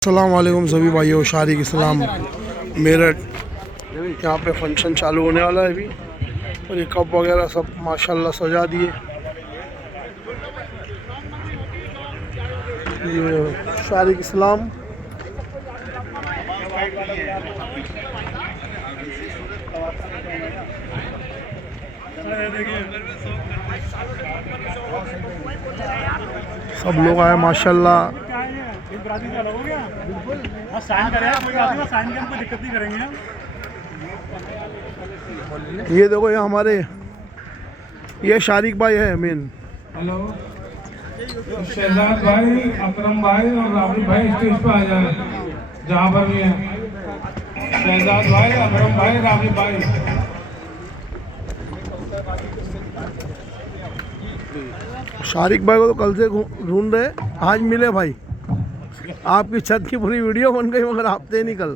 अस्सलाम वालेकुम सभी भाइयों, शारिक इस्लाम मेरठ। यहाँ पे फंक्शन चालू होने वाला है अभी, और ये कप वगैरह सब माशाल्लाह सजा दिए। ये शारिक इस्लाम सब लोग आए माशाल्लाह। ये देखो, ये हमारे ये शारिक भाई है मेन। हेलो, शहजाद भाई, अकरम भाई और राहुल भाई स्टेज पे आ जाए, जहाँ पर भी है। शहजाद भाई, अकरम भाई, राहुल भाई। शारिक भाई को तो कल से ढूंढ रहे, आज मिले भाई। आपकी छत की पूरी वीडियो बन गई, मगर आप थे नहीं कल।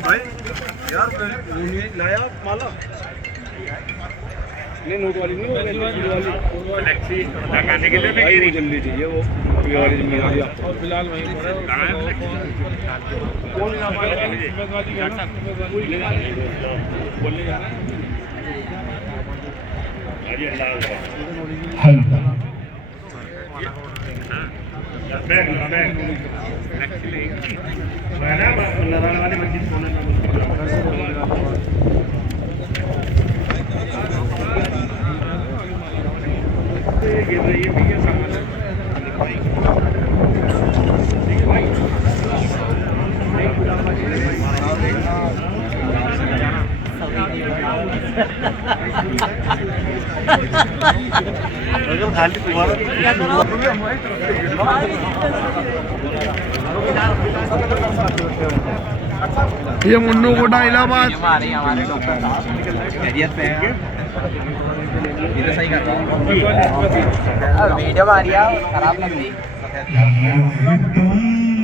भाई यार लाया माला नहीं, नोट वाली नहीं, फ्लेक्सी लगाने के लिए भी जल्दी चाहिए वो वाली जिम्मेदारी। और फिलहाल वहीं खाली तुम्हारा ये मुन्नू कोटा इलाहाबाद। वीडियो आ रही है, खराब लग रही। तुम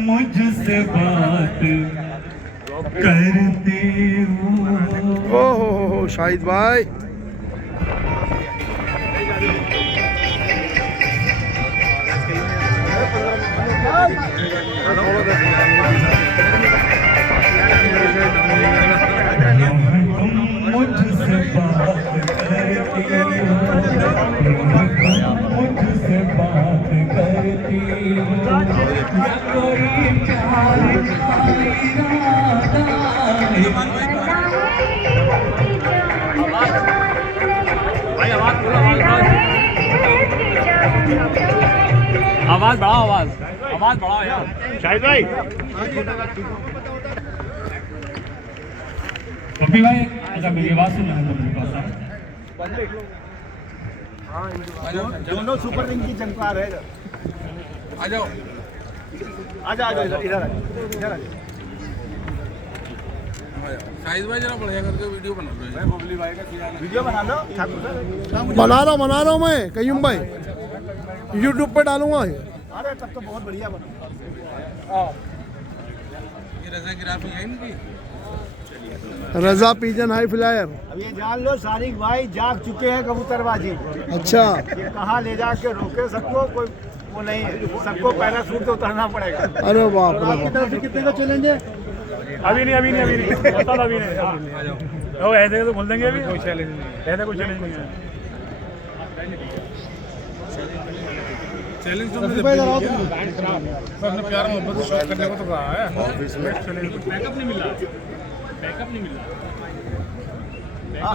मुझसे बात करते हो। हो शाहिद भाई। मुझसे बात करती हो, मुझसे बात करती हो, कोई प्यार आवाज बढ़ाओ, आवाज बढ़ाओ यार। शाहिद भाई, रफी भाई, अच्छा मेरी आवाज सुन रहे हैं दोनों सुपर रिंग की जंग पर है। आ जाओ, आजा आजा, इधर शाहिद भाई जरा बढ़िया करके वीडियो बना लो। गोबली भाई का वीडियो बना लो। बना रहा हूँ मैं, कयूम भाई, यूट्यूब पे डालूंगा ये। अरे तब तो बहुत बढ़िया बना। ये रजा गिराफी है इनकी। रजा पिजन हाई फ्लायर। अब ये जान लो, शारिक भाई जाग चुके हैं कबूतरबाजी। अच्छा, ये कहाँ ले जाके रोके सबको, कोई वो नहीं है। सबको पहला सूट तो उतरना पड़ेगा। अरे बाप रे आपकी तरफ से कितने का चैलेंज है? अभी नहीं अभी नहीं वो ऐसे तो बोल देंगे, अभी कोई चैलेंज नहीं, ऐसा कोई चैलेंज नहीं है। चैलेंज तो मैं अपने प्यार मोहब्बत से शॉट करने को तो कहा है। बैकअप नहीं मिला।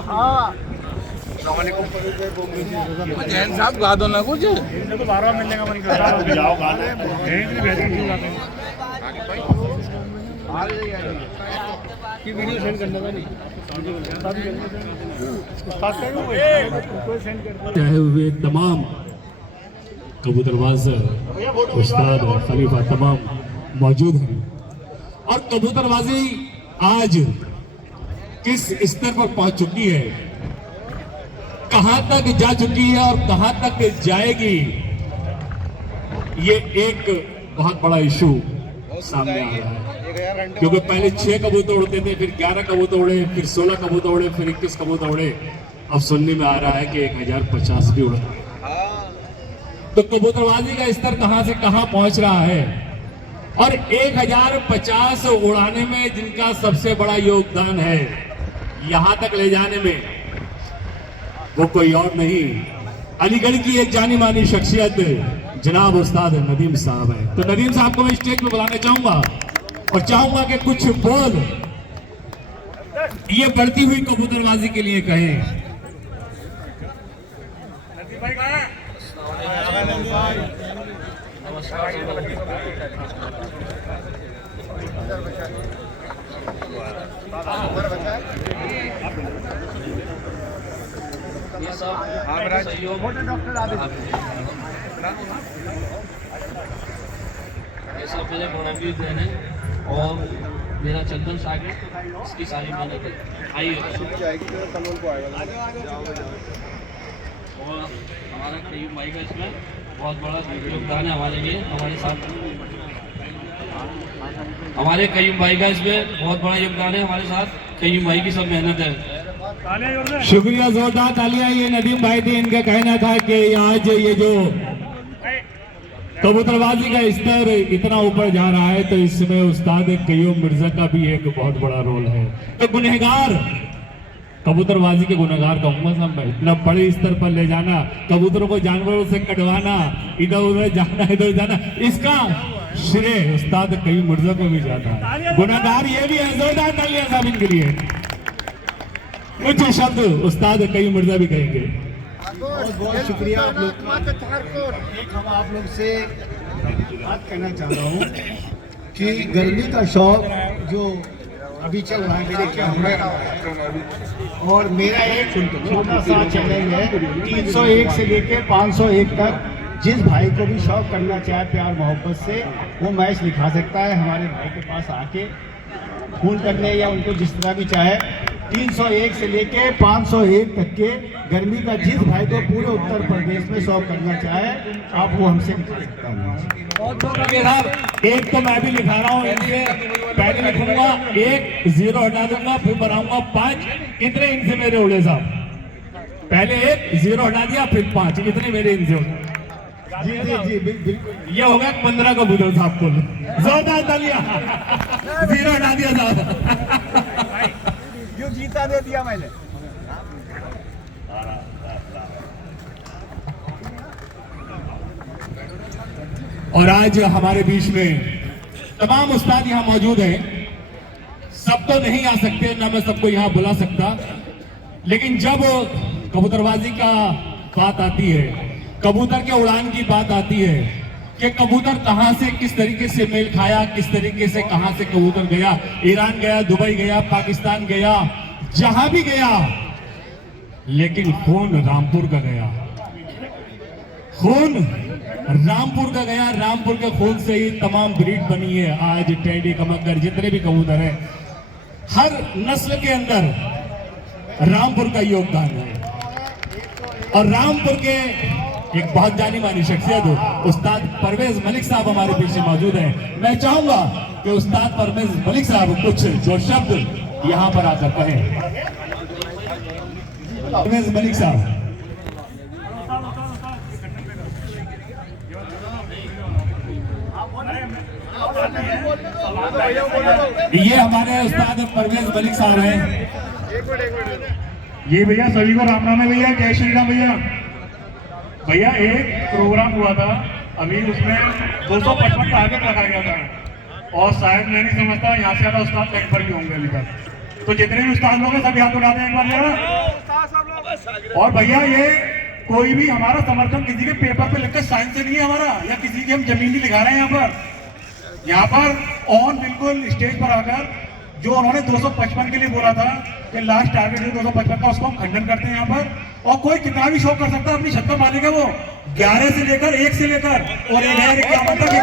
हाँ, जैन साहब गा दो ना कुछ। इनसे तो बार-बार मिलने का मन करता है। जाओ गाने। इतनी बेहतरीन चीज़ आते हैं। की वीडियो सेंड करने का नहीं। चाहे हुए तमाम कबूतरबाज उस्ताद और खलीफा तमाम मौजूद हैं, और कबूतरबाजी आज किस स्तर पर पहुंच चुकी है, कहां तक जा चुकी है और कहां तक जाएगी, ये एक बहुत बड़ा इशू सामने आ रहा है। क्योंकि पहले 6 कबूतर उड़ते थे, फिर 11 कबूतर उड़े, फिर 16 कबूतर उड़े, फिर 21 कबूतर उड़े। अब सुनने में आ रहा है कि 1050 भी उड़ा। तो कबूतरबाजी का स्तर कहां से कहां पहुंच रहा है। और 1050 उड़ाने में जिनका सबसे बड़ा योगदान है यहां तक ले जाने में, वो कोई और नहीं, अलीगढ़ की एक जानी मानी शख्सियत जनाब उस्ताद नदीम साहब है। तो नदीम साहब को मैं स्टेज पे बुलाना चाहूंगा और चाहूंगा कि कुछ बोल ये बढ़ती हुई कबूतरबाजी के लिए कहें। ये सब सहयोग ये सब मेरे मुरब्बी बहन है और मेरा चंदन सागर, इसकी सारी मेहनत है। आइए और हमारा कई भाई का इसमें बहुत बड़ा योगदान है हमारे लिए, हमारे साथ हमारे कईम भाई का इसमें बहुत बड़ा योगदान है हमारे साथ, कईम भाई की सब मेहनत है। शुक्रिया, जोरदार तालियां। ये नदीम भाई थे, इनका कहना था कि आज ये जो कबूतरबाजी का स्तर इतना ऊपर जा रहा है तो इसमें उस्ताद कयूम मिर्जा का भी एक बहुत बड़ा रोल है। तो गुनहगार, कबूतरबाजी के गुनहगार कहूंगा सब, इतना बड़े स्तर पर ले जाना, कबूतरों को जानवरों से कटवाना, इधर उधर जाना, इधर जाना, इसका श्रेय उस्ताद कयूम मिर्जा को भी जाता है। गुनहगार ये भी है, जोरदार तालियां साहब इनके लिए। कुछ शब्द उस्ताद कयूम मिर्जा भी कहेंगे। बहुत बहुत शुक्रिया आप लोग का। एक हम आप लोग से बात कहना चाह रहा हूँ कि गर्मी का शौक जो अभी चल रहा है मेरे क्या है, और मेरा एक छोटा सा चैलेंज है 301 से लेकर 501 तक, जिस भाई को भी शौक करना चाहे प्यार मोहब्बत से वो मैच लिखा सकता है हमारे भाई के पास आके फोन करने, या उनको जिस तरह भी चाहे। 301 से लेके 501 तक के गर्मी का जिस भाई को पूरे उत्तर प्रदेश में शौक करना चाहे आप वो हमसे लिखा सकता है। एक तो मैं भी लिखा रहा हूँ इनसे, पहले लिखूंगा 1 0 हटा दूंगा, फिर बनाऊंगा 5। कितने इनसे मेरे उड़े साहब? पहले 1 0 हटा दिया, फिर 5, इतने मेरे इनसे उड़े। जी जी जी बिल्कुल। ये हो गया 15 कबूतर साहब को। जोरदार तालियां। 0 हटा दिया साहब। जो जीता दे दिया मैंने। और आज हमारे बीच में तमाम उस्ताद यहाँ मौजूद हैं। सब तो नहीं आ सकते, ना मैं सबको यहाँ बुला सकता, लेकिन जब कबूतरबाजी का बात आती है, कबूतर के उड़ान की बात आती है कि कबूतर कहां से किस तरीके से मेल खाया, किस तरीके से कहां से कबूतर गया, ईरान गया, दुबई गया, पाकिस्तान गया, जहां भी गया, लेकिन खून रामपुर का गया, खून रामपुर का गया। रामपुर के खून से ही तमाम ब्रीड बनी है। आज टेडी, कमक्कर, जितने भी कबूतर हैं, हर नस्ल के अंदर रामपुर का योगदान है। और रामपुर के एक बहुत जानी मानी शख्सियत उस्ताद परवेज मलिक साहब हमारे पीछे मौजूद हैं। मैं चाहूंगा कि उस्ताद परवेज मलिक साहब कुछ जो शब्द यहां पर आकर कहें। परवेज मलिक साहब। ये हमारे उस्ताद परवेज मलिक साहब हैं। ये भैया सभी को राम राम है भैया, जय श्री राम भैया। भैया एक प्रोग्राम हुआ था अभी, उसमें 255 टारगेट रखा गया था और शायद मैं नहीं समझता यहाँ से ज्यादा उस्ताद बैंक पर भी होंगे अभी तक। तो जितने भी उस्ताद लोग हैं सब हाथ उठाते हैं एक बार जरा। और भैया ये कोई भी हमारा समर्थन किसी के पेपर पे लिखकर साइन से नहीं है हमारा, या किसी की हम जमीन नहीं लिखा रहे हैं। यहाँ पर ऑन बिल्कुल स्टेज पर आकर जो उन्होंने 255 के लिए बोला था कि लास्ट टारगेट है 255 का, उसको हम खंडन करते हैं यहाँ पर। और कोई कितना भी शो कर सकता है, अपनी छत पर मालिक है वो, 11 से लेकर 1 से लेकर और 1051 तक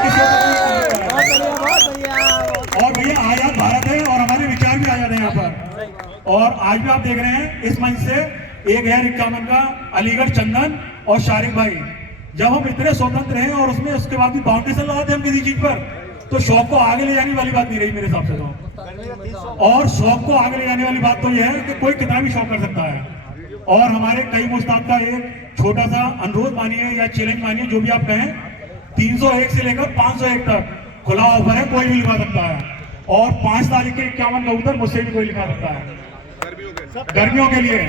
और भैया आजाद भारत है और हमारे विचार भी आजाद है यहाँ पर। और आज भी आप देख रहे हैं इस मंच से 1051 का अलीगढ़ चंदन और शारिक भाई, जब हम इतने स्वतंत्र हैं और उसमें उसके बाद भी बाउंडेशन लगाते हम किसी चीज पर, तो शौक को आगे ले जाने वाली बात नहीं रही मेरे हिसाब से तो। और शौक को आगे ले जाने वाली बात तो यह है कि कोई कितना भी शौक कर सकता है। और हमारे कई मुस्ताद का एक छोटा सा अनुरोध मानिए या चैलेंज मानिए, जो भी आप कहें, 301 से लेकर 501 तक खुला ऑफर है, कोई भी लिखा सकता है। और 5 तारीख के 51 कबूतर मुझसे भी कोई लिखा सकता है, गर्मियों के लिए,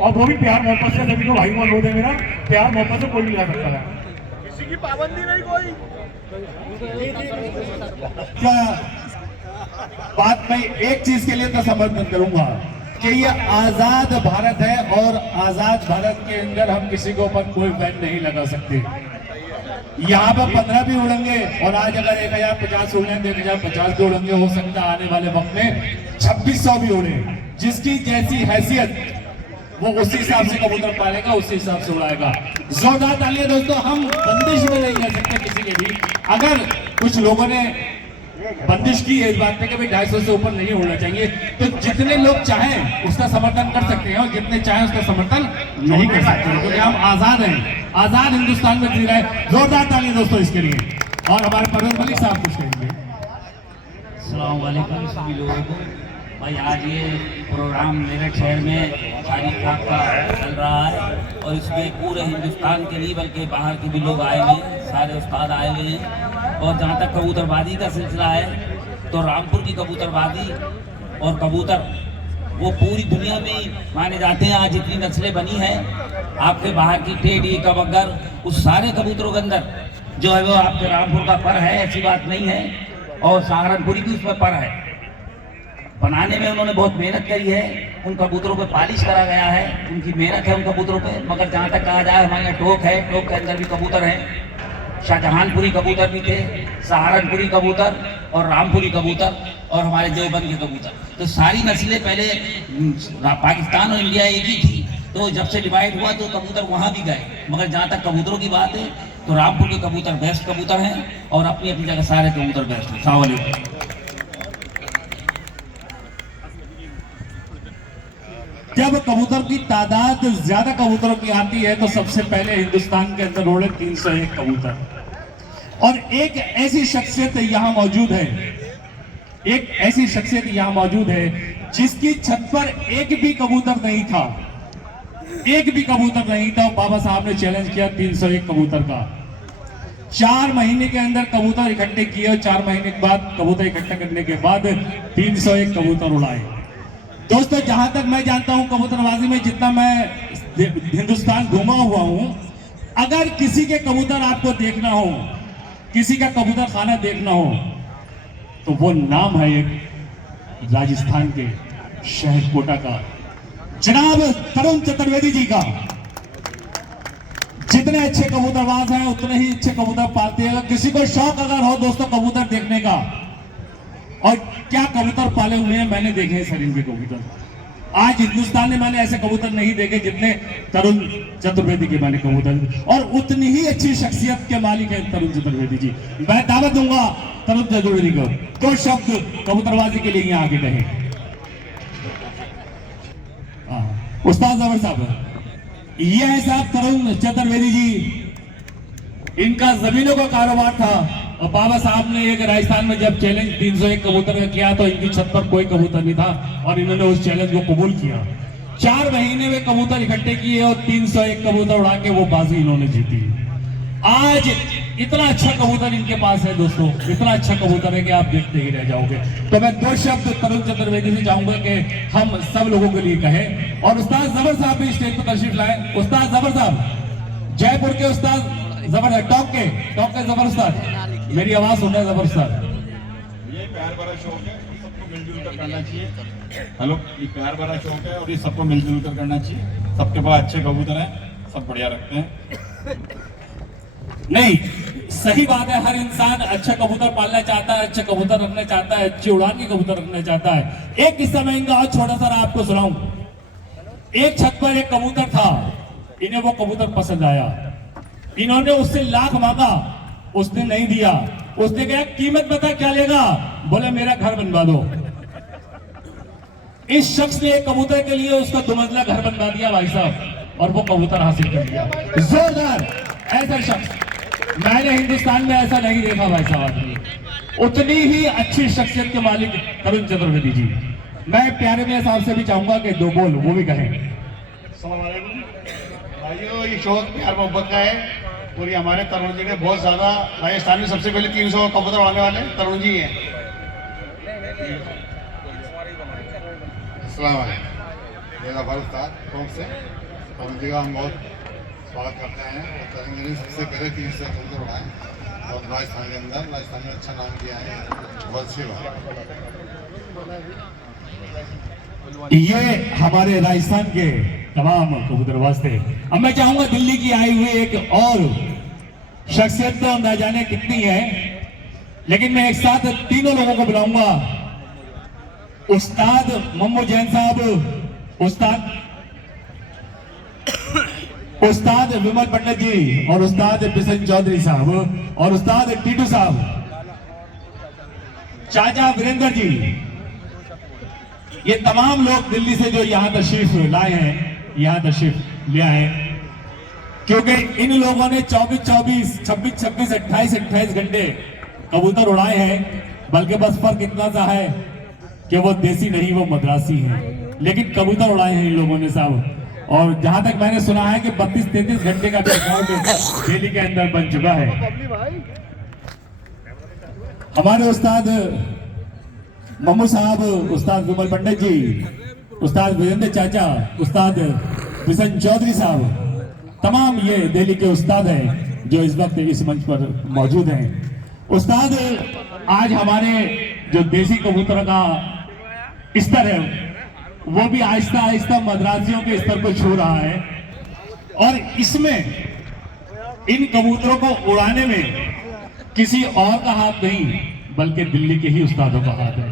और वो भी प्यार मोहब्बत से। सभी को भाई को अनुरोध है मेरा, प्यार मोहब्बत से कोई भी लिखा सकता है, किसी की पाबंदी नहीं कोई। क्या बात मैं एक चीज के लिए तो समर्थन करूंगा कि ये आजाद भारत है, और आजाद भारत के अंदर हम किसी के ऊपर कोई बैन नहीं लगा सकते। यहाँ पर 15 भी उड़ेंगे, और आज अगर 1050 उड़े तो 1050 भी उड़ेंगे। हो सकता है आने वाले वक्त में 2600 भी उड़े। जिसकी जैसी हैसियत वो उसी हिसाब से कबूतर पालेगा, उसी हिसाब से उड़ाएगा। जोरदार तालियां दोस्तों। हम बंदिश में नहीं रह सकते किसी के भी। अगर कुछ लोगों ने बंदिश की है इस बात पे कि भाई 250 से ऊपर नहीं उड़ना चाहिए, तो जितने लोग चाहें उसका समर्थन कर सकते हैं, और जितने चाहें उसका समर्थन नहीं कर सकते, क्योंकि हम आजाद हैं, आजाद हिंदुस्तान में जी रहे हैं। जोरदार तालियां दोस्तों इसके लिए। और हमारे परवेज मलिक साहब कुछ कहेंगे। अस्सलाम वालेकुम सभी लोगों को। भाई आज ये प्रोग्राम मेरठ शहर में शादी खाक का चल रहा है, और इसमें पूरे हिंदुस्तान के नहीं बल्कि बाहर के भी लोग आए हुए हैं, सारे उस्ताद आए हुए हैं। और जहाँ तक कबूतरबाजी का सिलसिला है, तो रामपुर की कबूतरबाजी और कबूतर वो पूरी दुनिया में माने जाते हैं। आज जितनी नस्लें बनी हैं आपके बाहर की टेढ़ी कबगर, उस सारे कबूतरों के अंदर जो है वो आपके रामपुर का पर है, ऐसी बात नहीं है। और सहारनपुरी भी उसमें पर है। बनाने में उन्होंने बहुत मेहनत करी है, उन कबूतरों पे पॉलिश करा गया है, उनकी मेहनत है उन कबूतरों पे। मगर जहाँ तक कहा जाए, हमारे यहाँ टोक है, टोक के अंदर भी कबूतर हैं। शाहजहानपुरी कबूतर भी थे, सहारनपुरी कबूतर और रामपुरी कबूतर, और हमारे देवबंद के कबूतर। तो सारी नस्लें पहले पाकिस्तान और इंडिया एक ही थी, तो जब से डिवाइड हुआ तो कबूतर वहाँ भी गए। मगर जहाँ तक कबूतरों की बात है, तो रामपुर के कबूतर बेस्ट कबूतर हैं, और अपनी अपनी जगह सारे कबूतर बेस्ट हैं। अस्सलाम वालेकुम। जब कबूतर की तादाद ज्यादा कबूतरों की आती है, तो सबसे पहले हिंदुस्तान के अंदर उड़े 301 कबूतर। और एक ऐसी शख्सियत यहाँ मौजूद है, एक ऐसी शख्सियत यहाँ मौजूद है जिसकी छत पर एक भी कबूतर नहीं था, एक भी कबूतर नहीं था। बाबा साहब ने चैलेंज किया 301 कबूतर का। 4 महीने के अंदर कबूतर इकट्ठे किए, और 4 महीने के बाद कबूतर इकट्ठा करने के बाद 301 कबूतर उड़ाए। दोस्तों, जहां तक मैं जानता हूं कबूतरबाजी में, जितना मैं हिंदुस्तान घूमा हुआ हूं, अगर किसी के कबूतर आपको देखना हो, किसी का कबूतर खाना देखना हो, तो वो नाम है एक राजस्थान के शहर कोटा का जनाब तरुण चतुर्वेदी जी का। जितने अच्छे कबूतरबाज हैं उतने ही अच्छे कबूतर पालते हैं। किसी को शौक अगर हो दोस्तों कबूतर देखने का, और क्या कबूतर पाले हुए हैं मैंने देखे हैं सर इनके कबूतर। आज हिंदुस्तान में मैंने ऐसे कबूतर नहीं देखे जितने तरुण चतुर्वेदी के मैंने कबूतर, और उतनी ही अच्छी शख्सियत के मालिक हैं तरुण चतुर्वेदी जी। मैं दावत दूंगा तरुण चतुर्वेदी को 2 शब्द कबूतरबाजी के लिए यहाँ आगे कहें। उस्ताद जबर साहब, ये है साहब तरुण चतुर्वेदी जी। इनका जमीनों का कारोबार था, और बाबा साहब ने एक राजस्थान में जब चैलेंज 301 कबूतर का किया, तो इनकी छत पर कोई कबूतर नहीं था, और इन्होंने उस चैलेंज को कबूल किया। 4 महीने में कबूतर इकट्ठे किए, और 301 कबूतर उड़ा के वो बाजी इन्होंने जीती। आज इतना अच्छा कबूतर इनके पास है दोस्तों, इतना अच्छा कबूतर है कि आप देखते ही रह जाओगे। तो मैं 2 शब्द तरुण चतुर्वेदी से चाहूंगा कि हम सब लोगों के लिए कहें। और उस्ताद जबर साहब भी स्टेज पर तशरीफ लाए। उस्ताद जबर साहब, जयपुर के उस्ताद जबर, टॉप के जबर उस्ताद, मेरी आवाज सुन रहे हैं जबर साहब। ये प्यार भरा शौक है, सबको मिलजुल कर करना चाहिए। हेलो, ये प्यार भरा शौक है और ये सबको मिलजुल कर करना चाहिए। सबके पास अच्छे कबूतर हैं, सब बढ़िया रखते हैं। नहीं, सही बात है, हर इंसान अच्छा कबूतर पालना चाहता है, अच्छे कबूतर रखना चाहता है, अच्छी उड़ान के कबूतर रखना चाहता है। एक किस्सा मैं इनका आज छोटा सा आपको सुनाऊं। एक छत पर एक कबूतर था, इन्हें वो कबूतर पसंद आया। इन्होंने उससे लाख मांगा, उसने नहीं दिया। उसने कहा कीमत बता क्या लेगा? बोले मेरा घर बनवा दो। इस शख्स ने एक कबूतर के लिए उसका 2 मंजिला घर बनवा दिया भाई साहब, और वो कबूतर हासिल कर लिया। जोरदार, ऐसा शख्स मैंने हिंदुस्तान में ऐसा नहीं देखा भाई साहब। उतनी ही अच्छी शख्सियत के मालिक तरुण चतुर्वेदी जी। मैं प्यारे मियां साहब से भी चाहूंगा कि 2 बोल वो भी कहें। अस्सलाम वालेकुम भाइयों, ये शौक प्यार मोहब्बत का है और ये हमारे तरुण जी ने बहुत ज़्यादा, राजस्थान में सबसे पहले 300 कबूतर उड़ाने वाले तरुण जी हैं। अस्सलाम वालेकुम, मेरा भारत कौन से तरुण जी का हम बहुत स्वागत करते हैं। और तरुण जी ने सबसे पहले 300 कबूतर उड़ाए और राजस्थान के अंदर, राजस्थान में अच्छा नाम किया है, बहुत अच्छी बात। ये हमारे राजस्थान के तमाम कबूतरबाज थे। अब मैं चाहूंगा दिल्ली की आई हुई एक और शख्सियत, तो न जाने कितनी है, लेकिन मैं एक साथ तीनों लोगों को बुलाऊंगा। उस्ताद मम्मू जैन साहब, उस्ताद विमल पंडित जी और उस्ताद बिशन चौधरी साहब और उस्ताद टीटू साहब, चाचा वीरेंद्र जी, ये तमाम लोग दिल्ली से जो यहाँ तशरीफ लाए हैं, यहाँ तशरीफ ले आए, क्योंकि इन लोगों ने 24-24, 26-26, 28-28 घंटे कबूतर उड़ाए हैं। बल्कि बस फर्क इतना सा है कि वो देसी नहीं, वो मद्रासी हैं, लेकिन कबूतर उड़ाए हैं इन लोगों ने साहब। और जहां तक मैंने सुना है कि 32-33 घंटे का रिकॉर्ड दिल्ली के अंदर बन चुका है। हमारे उस्ताद मम्मू साहब, उस्ताद विमल पंडित जी, उस्ताद वीरेंद्र चाचा, उस्ताद बिशन चौधरी साहब, तमाम ये दिल्ली के उस्ताद हैं जो इस वक्त इस मंच पर मौजूद हैं। उस्ताद, आज हमारे जो देसी कबूतर का स्तर है वो भी आहिस्ता आहिस्ता मद्रासियों के स्तर को छू रहा है, और इसमें इन कबूतरों को उड़ाने में किसी और का हाथ नहीं बल्कि दिल्ली के ही उस्तादों का हाथ है।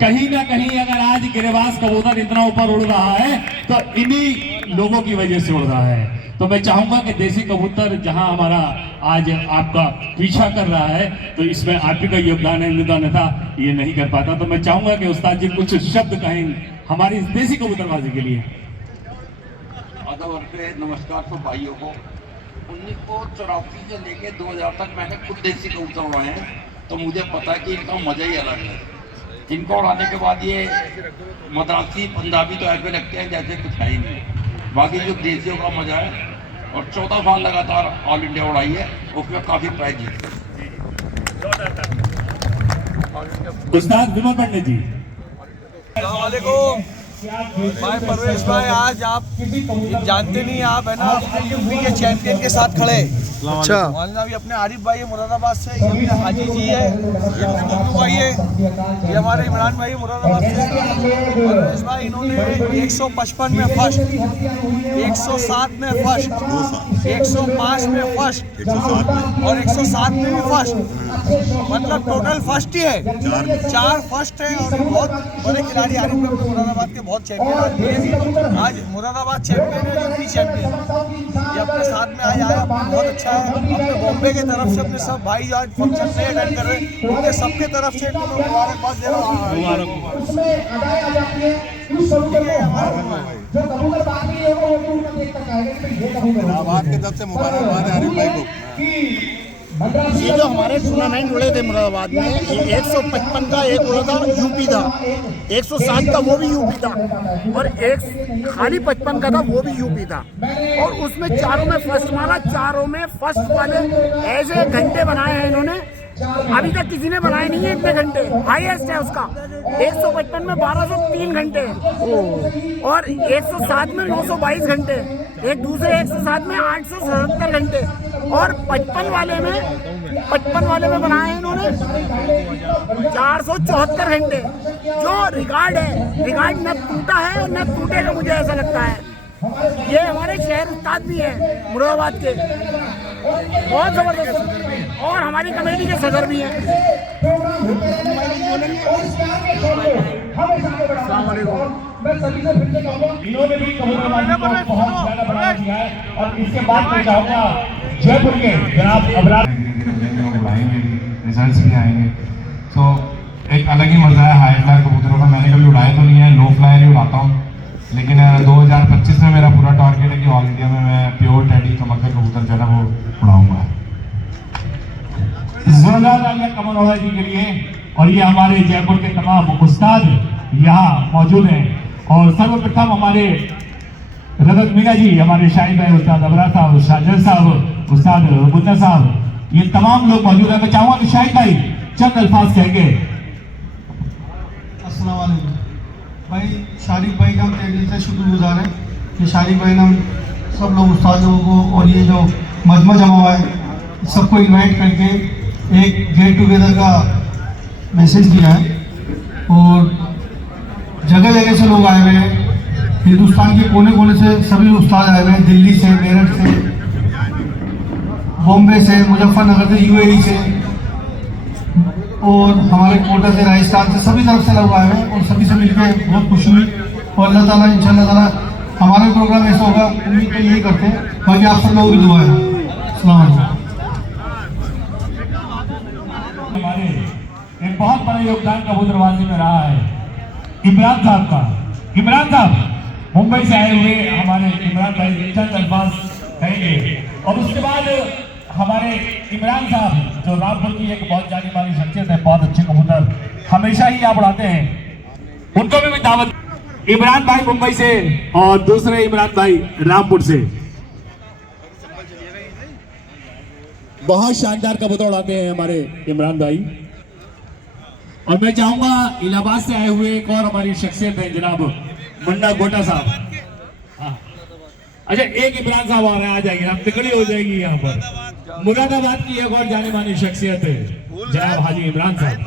कहीं ना कहीं अगर आज गिरेबाज कबूतर इतना ऊपर उड़ रहा है तो इन्हीं लोगों की वजह से उड़ रहा है। तो मैं चाहूंगा कि देसी कबूतर जहां हमारा आज आपका पीछा कर रहा है, तो इसमें आप ही का योगदान है, अन्यथा ये नहीं कर पाता। तो मैं चाहूंगा कि उस्ताद जी कुछ शब्द कहें हमारी देसी कबूतरबाजी के लिए। नमस्कार तो भाइयों को। 1984 से लेके 2000 तक मैंने खुद देसी कबूतर उड़ाए हैं, तो मुझे पता है कि इनका मजा ही अलग है। इनको उड़ाने के बाद ये मद्रासी पंजाबी तो ऐसे लगते हैं जैसे कुछ है ही नहीं। बाकी जो देसियों का मजा है, और 14 साल लगातार ऑल इंडिया उड़ाई है, उसमें काफी प्राइज जीते। उस्ताद विमल पंडित जी। भाई परवेश भाई, आज आप जानते नहीं, आप है ना यूपी के चैंपियन के साथ खड़े। अच्छा, अभी अपने आरिफ भाई है मुरादाबाद से, ये अपने हाजी जी है, ये अपने मम्मू भाई है, ये हमारे इमरान भाई मुरादाबाद से। परवेश भाई इन्होंने 155 में फर्स्ट, 107 में फर्स्ट, 105 में फर्स्ट और 107 में भी फर्स्ट, मतलब टोटल फर्स्ट ही है, 4 फर्स्ट है। और बहुत बड़े खिलाड़ी आरिफ भाई मुरादाबाद के बहुत चैंपियन है। आज मुरादाबाद चैंपियन है, यूपी चैंपियन, ये अपने साथ में आया है, बहुत अच्छा है। अपने बॉम्बे की तरफ से अपने सब भाई जो आज फंक्शन में अटेंड कर रहे हैं, उनके सबके तरफ से मुबारकबाद दे रहा हूँ। मुरादाबाद की तरफ से मुबारकबाद है आरिफ भाई को। ये जो हमारे टूर्नामेंट उड़े थे मुरादाबाद में, 155 का एक उड़ा था यूपी था, 107 का वो भी यूपी था, और एक खाली 55 का था वो भी यूपी था, और उसमें चारों में फर्स्ट मारा। चारों में फर्स्ट वाले ऐसे घंटे बनाए हैं इन्होंने, अभी तक किसी ने बनाए नहीं है इतने घंटे। हाईएस्ट है उसका 155 में 1203 घंटे और 107 में 922 घंटे, एक दूसरे 107 में 877 घंटे, और 55 वाले में बनाए हैं इन्होंने 474 घंटे, जो रिकॉर्ड है। रिकॉर्ड न टूटा है और न टूटेगा, मुझे ऐसा लगता है। ये हमारे शहर उस्ताद भी हैं मुरादाबाद के, बहुत जबरदस्त, और हमारी कमेटी के सदर भी हैं। इन्होंने भी कबूतरबाजी को बहुत ज्यादा बढ़ावा दिया है। और इसके बाद मैं चाहूंगा जयपुर के जनाब अबरार रिजल्ट्स भी आएंगे, तो एक अलग ही मजा है हाई फ्लायर कबूतरों का। मैंने कभी उड़ाए तो नहीं है, लो फ्लायर ही उड़ाता हूँ, लेकिन 2025 में मेरा पूरा टारगेट है कि ऑल इंडिया में मैं प्योर टेडी कमक्कर कबूतर जो है वो उड़ाऊंगा। जोरदार तालियां कमल वाला जी के लिए। और ये हमारे जयपुर के तमाम उस्ताद यहाँ मौजूद हैं। और सर्वप्रथम हमारे रजत मीना जी, हमारे शाहिद भाई, उस्ताद अबरा साहब, शाजर साहब, उस्ताद मुन्ना साहब, ये तमाम लोग मौजूद हैं। मैं चाहूंगा कि शाहिद भाई चंद अल्फाज कहेंगे। अस्सलाम वालेकुम भाई, शारिक भाई का हम तहे दिल से शुक्रगुजार हैं कि शारिक भाई ने हम सब लोग उस्ताद लोगों को और ये जो मजमा जमा हुआ है सबको इनवाइट करके एक गेट टुगेदर का मैसेज किया है। और जगह जगह से लोग आए हुए हैं, हिंदुस्तान के कोने कोने से सभी उस्ताद आए हुए हैं, दिल्ली से, मेरठ से, बॉम्बे से, मुजफ्फरनगर से, यूएई से और हमारे कोटा से, राजस्थान से, सभी तरफ से लोग आए हैं और सभी से मिलकर बहुत खुशी हुई। और अल्लाह ताला इंशाअल्लाह ताला हमारा प्रोग्राम ऐसा होगा, उम्मीद तो यही करते हैं। बाकी आप सब लोगों की दुआ है। अस्सलाम वालेकुम। हमारे एक बहुत बड़ा योगदान कबूतरबाजी में रहा है इमरान साहब का। इमरान साहब मुंबई से आए हुए हमारे इमरान भाई चंद अल्फाज कहेंगे और उसके बाद हमारे इमरान साहब जो रामपुर की एक बहुत जानी मानी शख्सियत है, बहुत अच्छे कबूतर हमेशा ही आप उड़ाते हैं, उनको भी दावत। इमरान भाई मुंबई से और दूसरे इमरान भाई रामपुर से बहुत शानदार कबूतर उड़ाते हैं हमारे इमरान भाई। और मैं चाहूंगा इलाहाबाद से आए हुए एक और हमारी शख्सियत है जनाब मुन्ना गोटा साहब। हाँ, अच्छा एक इमरान साहब आ रहे हैं, आ जाएंगे, हम तिकड़ी हो जाएगी यहाँ पर। मुरादाबाद की एक और जानी मानी शख्सियत है जनाब हाजी इमरान साहब।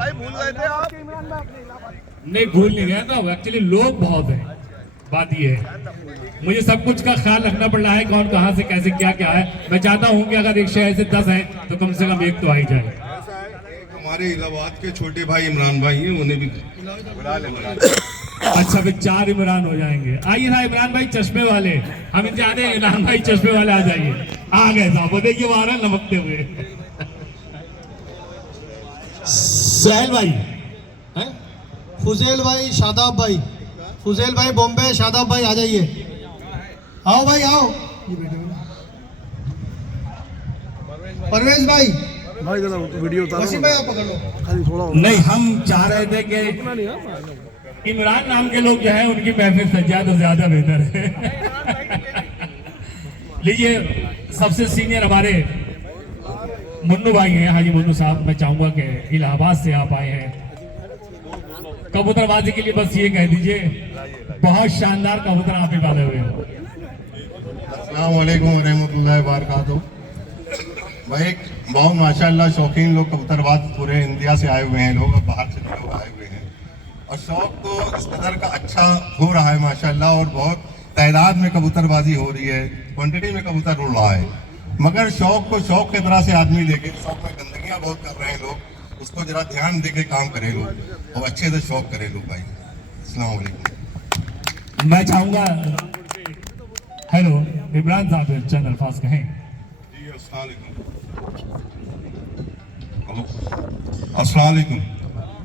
नहीं भूल नहीं गया था, एक्चुअली लोग बहुत हैं, बात ये है मुझे सब कुछ का ख्याल रखना पड़ रहा है, कौन कहाँ से कैसे क्या क्या है। मैं चाहता हूँ कि अगर एक शहर से 10 है तो कम से कम एक तो आ ही जाए। हमारे इलाहाबाद के छोटे भाई इमरान भाई हैं, उन्हें भी अच्छा फिर 4 इमरान हो जाएंगे। आइए ना इमरान भाई चश्मे वाले, हम चाहते हैं इमरान भाई चश्मे वाले आ जाइए। आ गए साहब, देखिए वो आ रहे हैं लमकते हुए। सहल भाई, फुजेल भाई, शादाब भाई, फुजेल भाई बॉम्बे, शादाब भाई आ जाइए, आओ भाई आओ। परवेज भाई, भाई जरा वीडियो उतारो, वसीम भाई आप पकड़ लो। खाली थोड़ा नहीं, हम चाह रहे थे कि इमरान नाम के लोग जो है उनकी महफिल सज जाए तो ज्यादा बेहतर है। लीजिए सबसे सीनियर हमारे मुन्नू भाई हैं, हाजी मुन्नू साहब। मैं चाहूंगा कि इलाहाबाद से आप आए हैं कबूतरबाजी के लिए, बस ये कह दीजिए बहुत शानदार कबूतर आप ही पाले हुए हैं। अस्सलाम वालेकुम रहमतुल्लाहि व बरकातहू। भाई बहुत माशाल्लाह शौकीन लोग कबूतरबाज पूरे इंडिया से आए हुए हैं लोग, और बाहर से भी लोग आए हुए हैं, और शौक तो इस कदर का अच्छा हो रहा है माशाल्लाह, और बहुत तादाद में कबूतरबाजी हो रही है, क्वांटिटी में कबूतर उड़ रहा है। मगर शौक को शौक की तरह से आदमी लेके, शौक में गंदगियाँ बहुत कर रहे हैं लोग, उसको जरा ध्यान दे के काम करे लोग और अच्छे से शौक करे लोग। भाई अस्सलाम वालेकुम। मैं चाहूंगा हेलो इमरान साहब चंद अल्फाज कहें। जी अस्सलाम वालेकुम।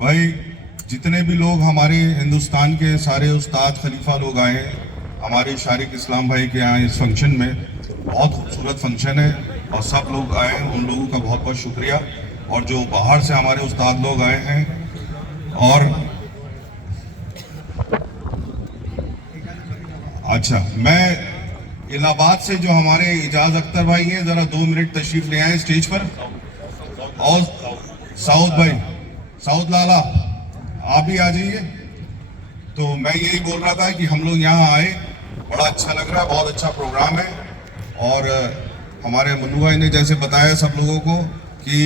भाई जितने भी लोग हमारे हिंदुस्तान के सारे उस्ताद खलीफा लोग आए हैं हमारे शारिक इस्लाम भाई के यहाँ इस फंक्शन में, बहुत खूबसूरत फंक्शन है और सब लोग आए हैं, उन लोगों का बहुत बहुत शुक्रिया। और जो बाहर से हमारे उस्ताद लोग आए हैं, और अच्छा मैं इलाहाबाद से जो हमारे इजाज अख्तर भाई हैं, ज़रा 2 मिनट तशरीफ ले आए स्टेज पर। और साउद भाई, साउद लाला आप भी आ जाइए। तो मैं यही बोल रहा था कि हम लोग यहाँ आए, बड़ा अच्छा लग रहा है, बहुत अच्छा प्रोग्राम है। और हमारे मुन्नू भाई ने जैसे बताया सब लोगों को कि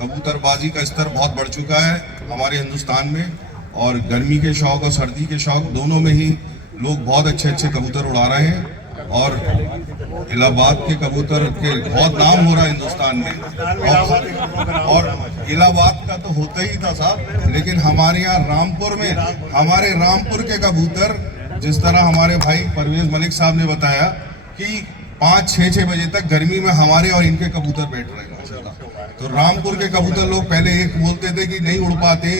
कबूतरबाजी का स्तर बहुत बढ़ चुका है हमारे हिंदुस्तान में, और गर्मी के शौक़ और सर्दी के शौक़ दोनों में ही लोग बहुत अच्छे अच्छे कबूतर उड़ा रहे हैं। और इलाहाबाद के कबूतर के बहुत नाम हो रहा है हिंदुस्तान में, और इलाहाबाद का तो होता ही था साहब, लेकिन हमारे यहाँ रामपुर में हमारे रामपुर के कबूतर, जिस तरह हमारे भाई परवेज मलिक साहब ने बताया कि 5-6 बजे तक गर्मी में हमारे और इनके कबूतर बैठ रहे हैं माशाल्लाह। तो रामपुर के कबूतर लोग पहले एक बोलते थे कि नहीं उड़ पाते,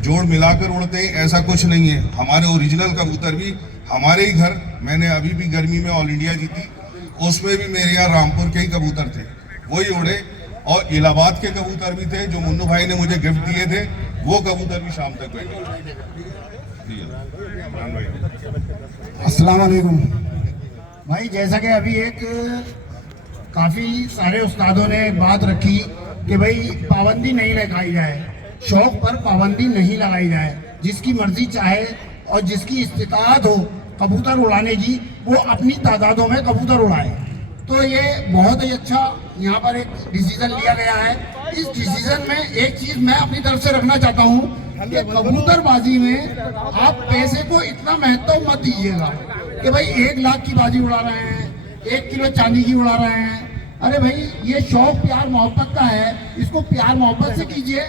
जोड़ मिलाकर उड़ते हैं, ऐसा कुछ नहीं है। हमारे ओरिजिनल कबूतर भी हमारे ही घर, मैंने अभी भी गर्मी में ऑल इंडिया जीती, उसमें भी मेरे यहाँ रामपुर के ही कबूतर थे, वही उड़े। और इलाहाबाद के कबूतर भी थे जो मुन्नू भाई ने मुझे गिफ्ट दिए थे, वो कबूतर भी शाम तक बैठे। अस्सलाम वालेकुम। भाई जैसा कि अभी एक काफ़ी सारे उस्तादों ने एक बात रखी कि भाई पाबंदी नहीं लगाई जाए, शौक पर पाबंदी नहीं लगाई जाए, जिसकी मर्जी चाहे और जिसकी इस्तिताअत हो कबूतर उड़ाने की वो अपनी तादादों में कबूतर उड़ाए। तो ये बहुत ही अच्छा यहाँ पर एक डिसीजन लिया गया है। इस डिसीजन में एक चीज़ मैं अपनी तरफ से रखना चाहता हूँ कि कबूतरबाजी में आप पैसे को इतना महत्व मत दीजिएगा कि भाई 1 लाख की बाजी उड़ा रहे हैं, 1 किलो चांदी की उड़ा रहे हैं। अरे भाई ये शौक प्यार मोहब्बत का है, इसको प्यार मोहब्बत से कीजिए,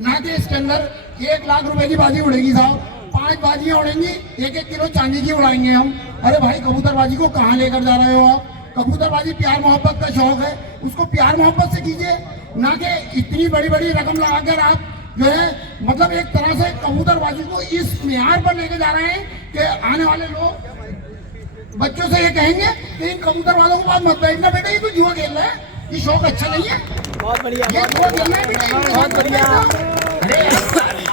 ना कि इसके अंदर 1 लाख रुपए की बाजी उड़ेगी साहब, 5 बाजियां उड़ेंगी, 1-1 किलो चांदी की उड़ाएंगे हम। अरे भाई कबूतरबाजी को कहाँ लेकर जा रहे हो आप? कबूतरबाजी प्यार मोहब्बत का शौक है, उसको प्यार मोहब्बत से कीजिए, ना कि इतनी बड़ी बड़ी रकम लगाकर आप जो है मतलब एक तरह से कबूतरबाजी को इस मियार पर लेके जा रहे हैं कि आने वाले लोग बच्चों से ये कहेंगे कि इन कबूतर वालों के पास मत बैठना बेटा, ये तो जुआ खेल रहा है, ये शौक अच्छा नहीं है। बहुत बढ़िया, ये जुआ खेलना है बेटा, बहुत बढ़िया। अरे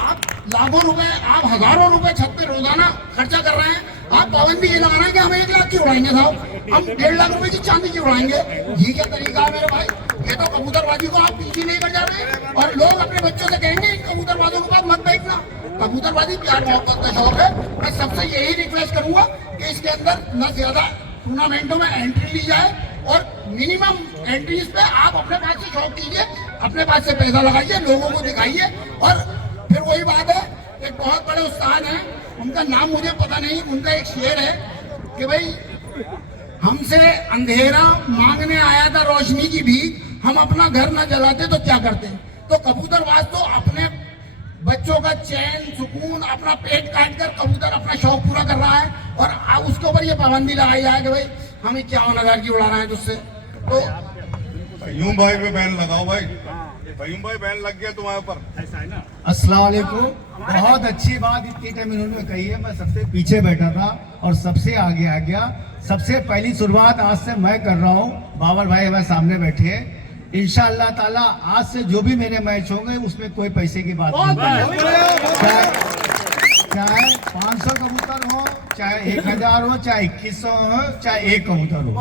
आप लाखों रुपए, आप हजारों रुपए छत पे रोजाना खर्चा कर रहे हैं, आप पाबंदी ये लगा रहे हैं कि हम 1 लाख की उड़ाएंगे साहब, हम 1.5 लाख रुपए की चांदी की उड़ाएंगे। ये क्या तरीका है मेरे भाई? ये तो कबूतरबाजी को आप पीछे नहीं कर जा रहे हैं और लोग अपने बच्चों से कहेंगे इन कबूतरबाजों के पास मत बैठना। कबूतरबाजी प्यार मोहब्बत का शौक है। मैं सबसे यही रिक्वेस्ट करूंगा कि इसके अंदर न ज्यादा टूर्नामेंटों में एंट्री ली जाए और मिनिमम एंट्रीज पे आप अपने पास से शौक कीजिए, अपने पास से पैसा लगाइए, लोगों को दिखाइए। और फिर वही बात है, एक बहुत बड़े उस्ताद हैं, उनका नाम मुझे पता नहीं, उनका एक शेर है कि भाई हमसे अंधेरा मांगने आया था रोशनी की भीख, हम अपना घर न जलाते तो क्या करते। तो कबूतरबाज तो अपने बच्चों का चैन सुकून, अपना पेट काट कर कबूतर अपना शौक पूरा कर रहा है और उसके ऊपर ये पाबंदी लगाई जाए कि भाई हम 51,000 की उड़ा रहे हैं तुझसे। तो फहीम भाई पे बैन लगाओ भाई, फहीम भाई बैन लग गया तुम्हारे ऊपर, ऐसा है ना। अस्सलाम वालेकुम, बहुत अच्छी बात इतनी टाइम इन्होंने कही है। मैं सबसे पीछे बैठा था और सबसे आगे आ गया। सबसे पहली शुरुआत आज से मैं कर रहा हूँ, बाबर भाई हमारे सामने बैठे हैं। इंशाअल्लाह ताला आज से जो भी मेरे मैच होंगे उसमें कोई पैसे की बात नहीं, चाहे 500 कबूतर हो, चाहे 1000 हो, चाहे 2100 हो, चाहे 1 कबूतर हो,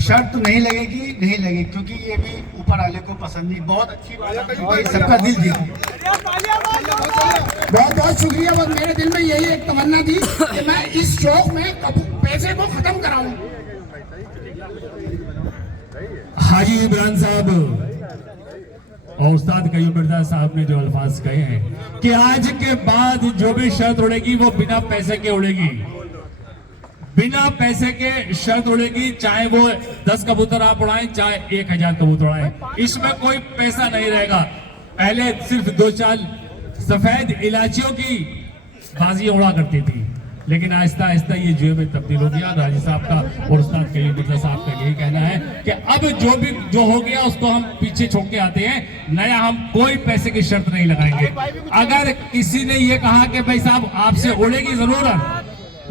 शर्त नहीं लगेगी, क्योंकि ये भी ऊपर वाले को पसंद नहीं। बहुत अच्छी बात है, सबका दिल जीती। बहुत बहुत शुक्रिया। बस मेरे दिल में यही एक तमन्ना थी कि मैं इस शौक में पैसे को खत्म कराऊं। हाजी इमरान साहब और उस्ताद कयूम मिर्जा साहब ने जो अल्फाज कहे हैं कि आज के बाद जो भी शर्त उड़ेगी वो बिना पैसे के उड़ेगी, बिना पैसे के शर्त उड़ेगी, चाहे वो 10 कबूतर आप उड़ाएं, चाहे 1000 कबूतर उड़ाएं, इसमें कोई पैसा नहीं रहेगा। पहले सिर्फ 2-4 सफेद इलायचियों की बाजी उड़ा करती थी, लेकिन आहिस्ता आहिस्ता ये जुए में तब्दील हो गया। राजी साहब का और उस्ताद कयूम मिर्जा साहब का यही कहना है कि अब जो हो गया उसको हम पीछे छोड़ के आते हैं, नया हम कोई पैसे की शर्त नहीं लगाएंगे। अगर किसी ने ये कहा कि भाई साहब आपसे उड़ेगी जरूर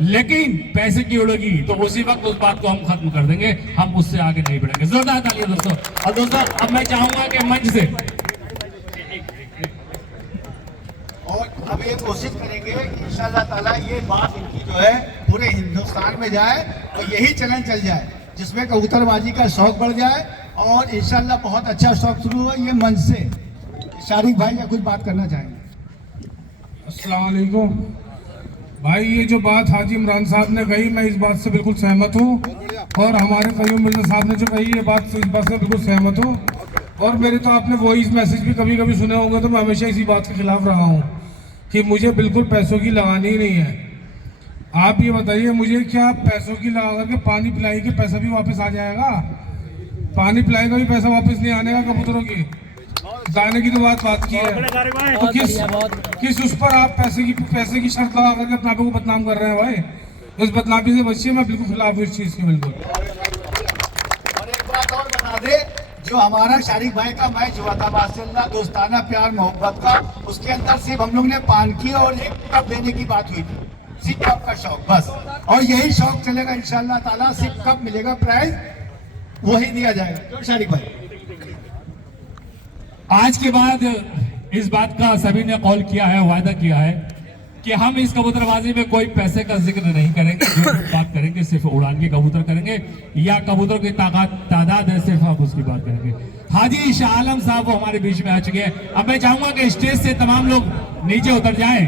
लेकिन पैसे की उड़ेगी, तो उसी वक्त उस बात को हम खत्म कर देंगे, हम उससे आगे नहीं बढ़ेंगे। जोरदार तालियां दोस्तों। और दोस्तों अब मैं चाहूंगा कि मंच से और अब ये कोशिश करेंगे इंशाअल्लाह ताला ये बात इनकी जो है पूरे हिंदुस्तान में जाए और यही चलन चल जाए जिसमें कबूतरबाजी का शौक बढ़ जाए और इंशाअल्लाह बहुत अच्छा शौक शुरू हुआ ये मंच से। शारिक भाई या कुछ बात करना चाहेंगे? अस्सलाम वालेकुम भाई, ये जो बात हाजी इमरान साहब ने कही मैं इस बात से बिल्कुल सहमत हूँ और हमारे कयूम मिर्जा साहब ने जो कही ये बात इस बात से बिल्कुल सहमत हूँ। और मेरे तो आपने वॉइस मैसेज भी कभी कभी सुने होंगे, तो मैं हमेशा इसी बात के खिलाफ रहा हूँ कि मुझे बिल्कुल पैसों की लगानी ही नहीं है। आप ये बताइए मुझे, क्या पैसों की लगा करके पानी पिलाई के पैसा भी वापस आ जाएगा? पानी पिलाई का भी पैसा वापस नहीं आने का कबूतरों की, दाने की तो बात की है, तो किस उस पर आप पैसे की शर्त लगा करके अपने आप को बदनाम कर रहे हैं भाई? उस बदनामी से बचिए, मैं बिल्कुल खिलाफ हूँ इस चीज़ के बिल्कुल। और एक बात और बता दे, जो हमारा शारिक भाई का मैच हुआ था माशाल्लाह दोस्ताना प्यार मोहब्बत का, उसके अंदर सिर्फ हम लोग ने पान की और 1 कप देने की बात हुई थी, सिर्फ कप का शौक बस। और यही शौक चलेगा इंशाअल्लाह ताला, सिर्फ कप मिलेगा, प्राइज वही दिया जाएगा। तो शारिक भाई आज के बाद इस बात का सभी ने कॉल किया है, वायदा किया है कि हम इस कबूतरबाजी में कोई पैसे का जिक्र नहीं करेंगे, जो बात करेंगे सिर्फ उड़ान के कबूतर करेंगे या कबूतर की तादाद है सिर्फ हम उसकी बात करेंगे। हाजी शाह आलम साहब वो हमारे बीच में आ चुके हैं। अब मैं चाहूंगा कि स्टेज से तमाम लोग नीचे उतर जाएं,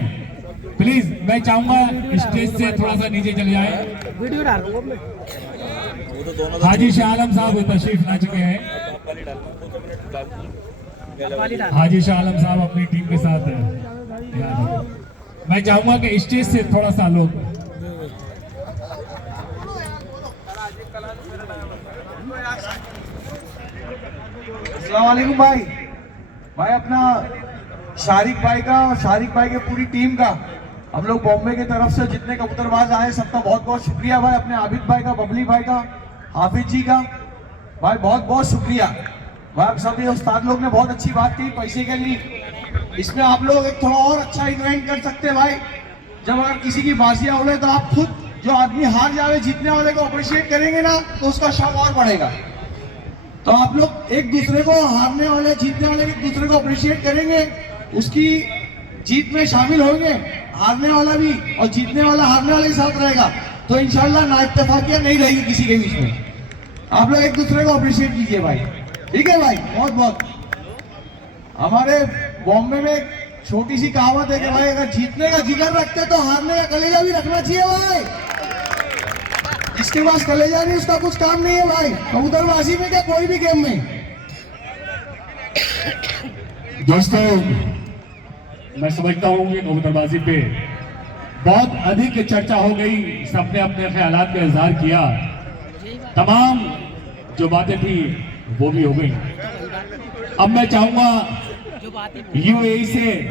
प्लीज। मैं चाहूंगा स्टेज से थोड़ा सा नीचे चले जाएं। हाजी शाह आलम साहब तशरीफ ला चुके हैं। हाजी शाह आलम साहब अपनी टीम के साथ हैं। मैं चाहूंगा कि स्टेज से थोड़ा सा लोग अस्सलाम वालेकुम भाई अपना शारिक भाई का और शारिक भाई की पूरी टीम का हम लोग बॉम्बे की तरफ से जितने कबूतरबाज आए सबका बहुत बहुत शुक्रिया भाई। अपने आबिद भाई का, बबली भाई का, हाफिज जी का भाई बहुत बहुत शुक्रिया भाई। आप सभी उस्ताद लोग ने बहुत अच्छी बात की पैसे के लिए। इसमें आप लोग एक थोड़ा और अच्छा इन्वेंट कर सकते हैं भाई। जब अगर किसी की बाजियां उड़े तो आप खुद जो आदमी हार जावे जीतने वाले को अप्रिशिएट करेंगे ना तो उसका शौक और बढ़ेगा। तो आप लोग एक दूसरे को, हारने वाले जीतने वाले एक दूसरे को अप्रिशिएट करेंगे, उसकी जीत में शामिल होंगे, हारने वाला भी और जीतने वाला हारने वाले के साथ रहेगा, तो इंशाल्लाह ना इत्तेफाकियां नहीं रहेगी किसी के बीच में। आप लोग एक दूसरे को अप्रिशिएट कीजिए भाई, ठीक है भाई। बहुत बहुत हमारे बॉम्बे में एक छोटी सी कहावत है कि भाई अगर जीतने का जिगर रखते तो हारने का कलेजा भी रखना चाहिए भाई। जिसके पास कलेजा नहीं उसका कुछ काम नहीं है भाई, कबूतरबाजी में क्या कोई भी गेम में। दोस्तों मैं समझता हूँ कि कबूतरबाजी पे बहुत अधिक चर्चा हो गई, सबने अपने ख्यालात का इजहार किया, तमाम जो बातें थी वो भी हो गई। अब मैं चाहूंगा यूएई से